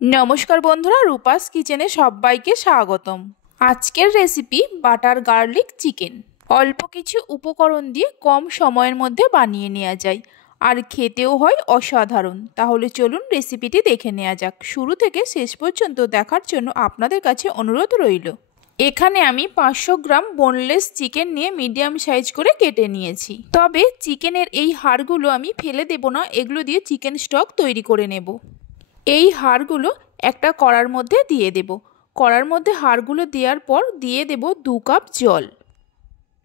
নমস্কার বন্ধুরা, রূপাস কিচেনে সবাইকে স্বাগতম। আজকের রেসিপি বাটার গার্লিক চিকেন। অল্প কিছু উপকরণ দিয়ে কম সময়ের মধ্যে বানিয়ে নেওয়া যায়, আর খেতেও হয় অসাধারণ। তাহলে চলুন রেসিপিটি দেখে নেওয়া যাক। শুরু থেকে শেষ পর্যন্ত দেখার জন্য আপনাদের কাছে অনুরোধ রইল। এখানে আমি 500 গ্রাম বোনলেস চিকেন নিয়ে মিডিয়াম সাইজ করে কেটে নিয়েছি। তবে চিকেনের এই হাড়গুলো আমি ফেলে দেব না, এগুলো দিয়ে চিকেন স্টক তৈরি করে নেব। এই হাড়গুলো একটা কড়ার মধ্যে দিয়ে দেব। কড়ার মধ্যে হাড়গুলো দেওয়ার পর দিয়ে দেব 2 কাপ জল।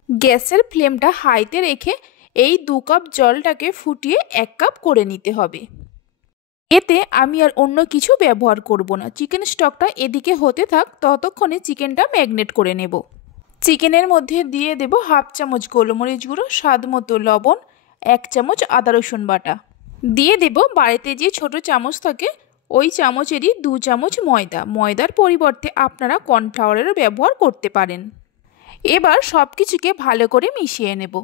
গ্যাসের ফ্লেমটা হাইতে রেখে এই 2 কাপ জলটাকে ফুটিয়ে 1 কাপ করে নিতে হবে। এতে আমি আর অন্য কিছু ব্যবহার করব না। চিকেন স্টকটা এদিকে হতে থাক, ততক্ষণে চিকেনটা ম্যাগনেট করে নেব। চিকেনের মধ্যে দিয়ে দেব 1/2 চামচ গোলমরিচ গুঁড়ো, স্বাদ মতো লবণ, 1 চামচ আদা রসুন বাটা। দিয়ে দেব বাড়িতে যে ছোট চামচ থাকে ওই চামচেরই 2 চামচ ময়দা। ময়দার পরিবর্তে আপনারা কর্নফ্লাওয়ারেরও ব্যবহার করতে পারেন। এবার সব কিছুকে ভালো করে মিশিয়ে নেব।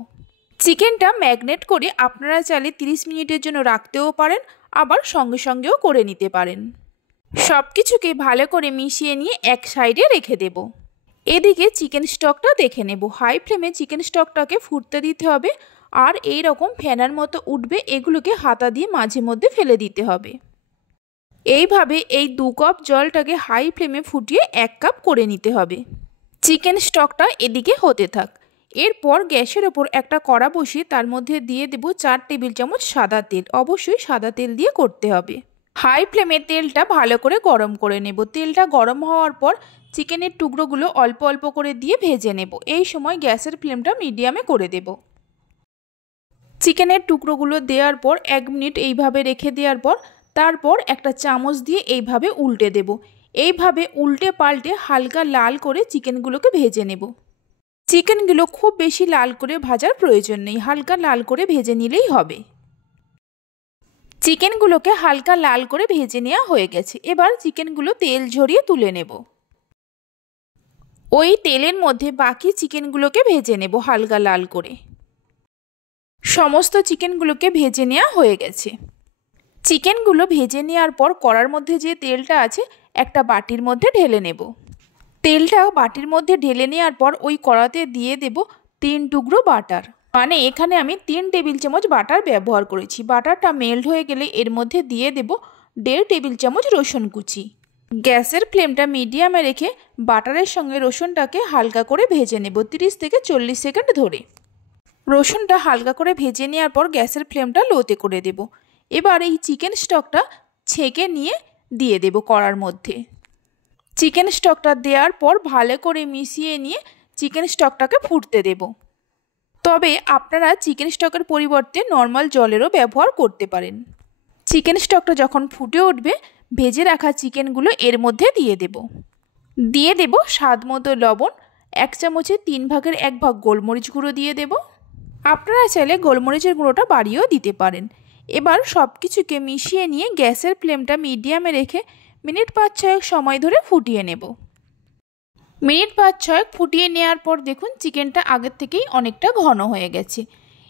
চিকেনটা ম্যাগনেট করে আপনারা চাইলে 30 মিনিটের জন্য রাখতেও পারেন, আবার সঙ্গে সঙ্গেও করে নিতে পারেন। সব কিছুকে ভালো করে মিশিয়ে নিয়ে এক সাইডে রেখে দেব। এদিকে চিকেন স্টকটা দেখে নেব। হাই ফ্লেমে চিকেন স্টকটাকে ফুটতে দিতে হবে, আর এই রকম ফেনার মতো উঠবে, এগুলোকে হাতা দিয়ে মাঝে মধ্যে ফেলে দিতে হবে। এইভাবে এই 2 কাপ জলটাকে হাই ফ্লেমে ফুটিয়ে 1 কাপ করে নিতে হবে। চিকেন স্টকটা এদিকে হতে থাক। এরপর গ্যাসের ওপর একটা কড়া বসিয়ে তার মধ্যে দিয়ে দেব 4 টেবিল চামচ সাদা তেল। অবশ্যই সাদা তেল দিয়ে করতে হবে। হাই ফ্লেমে তেলটা ভালো করে গরম করে নেব। তেলটা গরম হওয়ার পর চিকেনের টুকরোগুলো অল্প অল্প করে দিয়ে ভেজে নেব। এই সময় গ্যাসের ফ্লেমটা মিডিয়ামে করে দেব। চিকেনের টুকরোগুলো দেওয়ার পর 1 মিনিট এইভাবে রেখে দেওয়ার পর তারপর একটা চামচ দিয়ে এইভাবে উল্টে দেব। এইভাবে উল্টে পাল্টে হালকা লাল করে চিকেনগুলোকে ভেজে নেব। চিকেনগুলো খুব বেশি লাল করে ভাজার প্রয়োজন নেই, হালকা লাল করে ভেজে নিলেই হবে। চিকেনগুলোকে হালকা লাল করে ভেজে নেওয়া হয়ে গেছে। এবার চিকেনগুলো তেল ঝরিয়ে তুলে নেব। ওই তেলের মধ্যে বাকি চিকেনগুলোকে ভেজে নেব হালকা লাল করে। সমস্ত চিকেনগুলোকে ভেজে নেওয়া হয়ে গেছে। চিকেনগুলো ভেজে নেওয়ার পর কড়ার মধ্যে যে তেলটা আছে একটা বাটির মধ্যে ঢেলে নেব। তেলটা বাটির মধ্যে ঢেলে নেওয়ার পর ওই কড়াতে দিয়ে দেব 3 টুকরো বাটার। মানে এখানে আমি 3 টেবিল চামচ বাটার ব্যবহার করেছি। বাটারটা মেল্ট হয়ে গেলে এর মধ্যে দিয়ে দেব 1.5 টেবিল চামচ রসুন কুচি। গ্যাসের ফ্লেমটা মিডিয়ামে রেখে বাটারের সঙ্গে রসুনটাকে হালকা করে ভেজে নেব 30 থেকে 40 সেকেন্ড ধরে। রসুনটা হালকা করে ভেজে নেওয়ার পর গ্যাসের ফ্লেমটা লোতে করে দেব। এবার এই চিকেন স্টকটা ছেঁকে নিয়ে দিয়ে দেব কড়ার মধ্যে। চিকেন স্টকটা দেওয়ার পর ভালো করে মিশিয়ে নিয়ে চিকেন স্টকটাকে ফুটতে দেব। তবে আপনারা চিকেন স্টকের পরিবর্তে নর্মাল জলেরও ব্যবহার করতে পারেন। চিকেন স্টকটা যখন ফুটে উঠবে ভেজে রাখা চিকেনগুলো এর মধ্যে দিয়ে দেব। দিয়ে দেব স্বাদ মতো লবণ, 1 চামচের 3 ভাগের 1 ভাগ গোলমরিচ গুঁড়ো দিয়ে দেব। আপনারা চাইলে গোলমরিচের গুঁড়োটা বাড়িয়েও দিতে পারেন। এবার সব কিছুকে মিশিয়ে নিয়ে গ্যাসের ফ্লেমটা মিডিয়ামে রেখে মিনিট 5-6 সময় ধরে ফুটিয়ে নেব। মিনিট 5-6 ফুটিয়ে নেওয়ার পর দেখুন চিকেনটা আগের থেকেই অনেকটা ঘন হয়ে গেছে।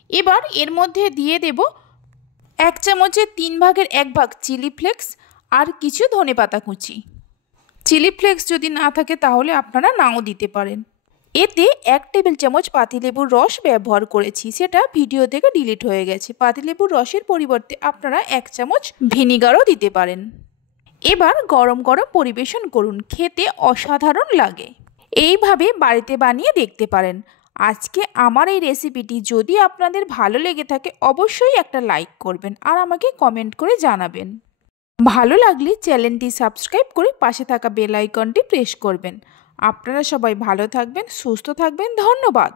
এবার এর মধ্যে দিয়ে দেব 1 চামচের 3 ভাগের 1 ভাগ চিলি ফ্লেক্স আর কিছু ধনেপাতা কুচি। চিলি ফ্লেক্স যদি না থাকে তাহলে আপনারা নাও দিতে পারেন। এতে 1 টেবিল চামচ পাতিলেবুর রস ব্যবহার করেছি, সেটা ভিডিও থেকে ডিলিট হয়ে গেছে। পাতিলেবুর রসের পরিবর্তে আপনারা 1 চামচ ভিনিগারও দিতে পারেন। এবার গরম গরম পরিবেশন করুন, খেতে অসাধারণ লাগে। এইভাবে বাড়িতে বানিয়ে দেখতে পারেন। আজকে আমার এই রেসিপিটি যদি আপনাদের ভালো লেগে থাকে অবশ্যই একটা লাইক করবেন আর আমাকে কমেন্ট করে জানাবেন। ভালো লাগলে চ্যানেলটি সাবস্ক্রাইব করে পাশে থাকা বেল আইকনটি প্রেস করবেন। আপনারা সবাই ভালো থাকবেন, সুস্থ থাকবেন। ধন্যবাদ।